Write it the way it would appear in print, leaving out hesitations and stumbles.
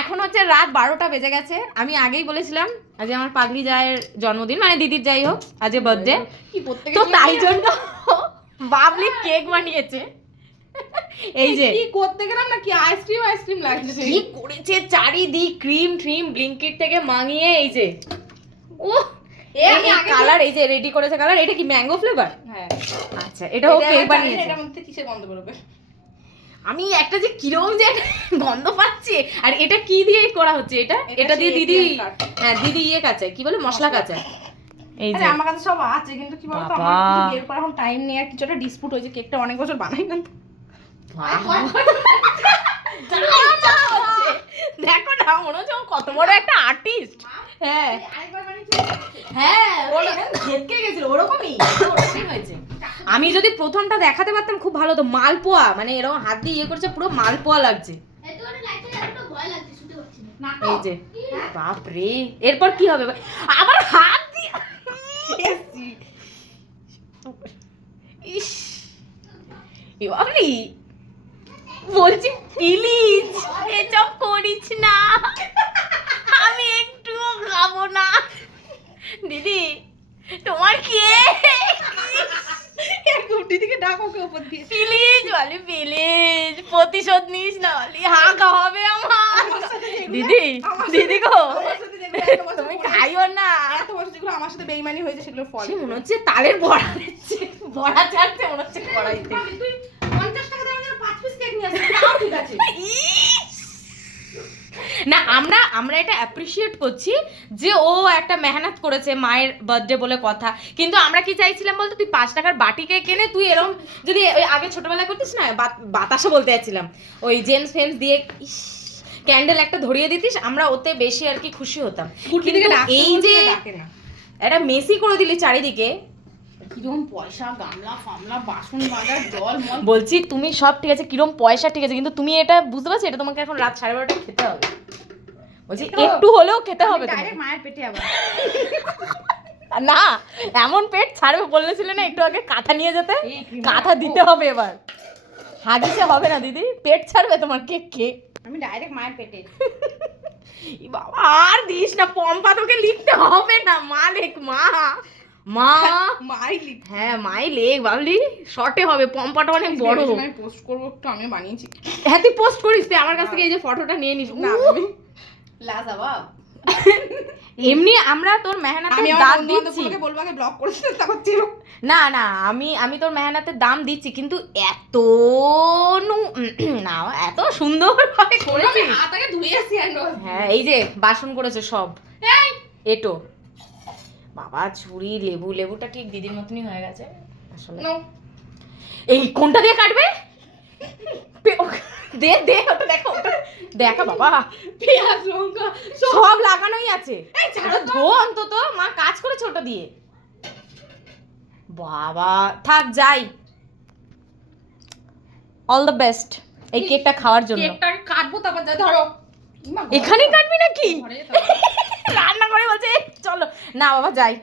এখন হচ্ছে রাত 12টা বেজে গেছে। আমি আগেই বলেছিলাম আজ আমার পাগলি জায়ের জন্মদিন, মানে দিদির যাই হোক, আজ বার্থডে। তো তাই জন্য বাবলি কেক বানিয়েছে। এই যে কি করতে গেলাম না কি আইসক্রিম লাগছে, কি করেছে চারিদিক ক্রিম ট্রিম ব্লিঙ্কিট থেকে মাঙিয়ে। এই যে ও কালার, এই যে রেডি করেছে কালার। এটা কি ম্যাঙ্গো ফ্লেভার? হ্যাঁ আচ্ছা, এটাও কেক বানিয়েছে। এটার মধ্যে কিসের গন্ধ বেরোবে? আমি একটা যে কিরম যে গন্ধ পাচ্ছি। আর এটা কি দিয়ে করা হচ্ছে? এটা দিয়ে দিদি, হ্যাঁ দিদি ইয়ে কাছে কি বলে, মশলা কাছে। এই যে আমার কাছে সব আছে, কিন্তু কি বলতো আমার বিয়ের পর এখন টাইম নেই, আর কিছু একটা ডিসপুট হয়েছে, কেকটা অনেক বছর বানাই না। দেখো না, মনে হচ্ছে কত বড় একটা আর্টিস্ট। হ্যাঁ হ্যাঁ, খেতকে গেছিল ওরকমই হয়েছে। আমি যদি প্রথমটা দেখাতে পারতাম খুব ভালো হতো। মালপোয়া, মানে এরকম হাত দিয়ে ইয়ে করছে, পুরো মালপোয়া লাগছে। এই যে বাপ রে, এরপর কি হবে? আবার হাত দিয়ে ইস, বাবলি বলছি প্লিজ এসব করিস না, আমি একটুও খাবো না। দিদি তোমার কে দিদিকে ডাকো কে উপর দিয়ে, প্লিজ বলি, প্লিজ প্রতিশোধ নিস না বলি, হাঁকা হবে আমার। দিদি দিদি গো তুমি খাইও না। এত বছর যেগুলো আমার সাথে বেইমানি হয়েছে সেগুলো ফল মনে হচ্ছে তালের বড়া দিচ্ছে, বড়া চাটছে মনে হচ্ছে কড়াইতে। তুই 50 টাকা দিয়ে আমাদের 5 পিস কেক নিয়ে আসছিস, তাও ঠিক আছে। না, আমরা এটা অ্যাপ্রিশিয়েট করছি যে ও একটা মেহনত করেছে, মায়ের বার্থডে বলে কথা। কিন্তু আমরা কি চাইছিলাম বলতো, তুই 5 টাকার বাটি কেক কিনে তুই এরকম যদি ওই আগে ছোটবেলায় করতিস না, বাতাসা বলতে যাচ্ছিলাম, ওই জেমস ফেমস দিয়ে ক্যান্ডেল একটা ধরিয়ে দিতিস, আমরা ওতে বেশি আর কি খুশি হতাম। কিন্তু এই যে একটা মেসি করে দিলি চারিদিকে, কিরকম পয়সা, গামলা ফামলা, বাসন মাজা, জল মল। বলছি তুমি সব ঠিক আছে, কিরম পয়সা ঠিক আছে, কিন্তু তুমি এটা বুঝতে পারছো, এটা তোমাকে এখন রাত 12:30 খেতে হবে। বলছি একটু হলেও খেতে হবে। ডাইরেক্ট মায়ের পেটে আবার না, এমন পেট ছাড়বে বলেছিলে না একটু আগে, কাঁথা নিয়ে যেতে, কাঁথা দিতে হবে এবার। হাগিসে হবে না দিদি, পেট ছাড়বে তোমার কেক খেয়ে। আমি ডাইরেক্ট মায়ের পেটে। বাবা আর দিস না, পম্পা তোকে লিখতে হবে না, মা লেখ, মা মা মাই লিখ। হ্যাঁ মাই লেখ বাবলি, শর্টে হবে, পম্পাটা অনেক বড়। আমি পোস্ট করব, একটু আমি বানিয়েছি। হ্যাঁ তুই পোস্ট করিস, তুই আমার কাছ থেকে এই যে ফটোটা নিয়ে নিস না। আমি লাজবাব। এমনি আমরা তোর মেহনতের দাম দিচ্ছি, বলবো আগে ব্লক করিস, তারপর চিরো। না না, আমি তোর মেহনতের দাম দিচ্ছি, কিন্তু এত না, এত সুন্দর ভাবে করেছিস। হাতটাকে ধুয়ে আসি আনো। হ্যাঁ এই যে বাসন করেছে সব, এটো বাবা ছুরি, লেবুটা ঠিক দিদির মতনই হয়ে গেছে আসলে। এই কোনটা দিয়ে কাটবে? দে দে, ওটা দেখো, ওটা দেখা বাবা, পেঁয়াজ লঙ্কা সব লাগানোই আছে। ধো অন্তত, মা কাজ করেছে ওটা দিয়ে। বাবা থাক যাই, অল দ্য বেস্ট এই কেকটা খাওয়ার জন্য। কেকটা কাটবো তারপর যা ধরো। এখানেই কাটবি নাকি? রান্না করে বলছে চলো না বাবা যাই।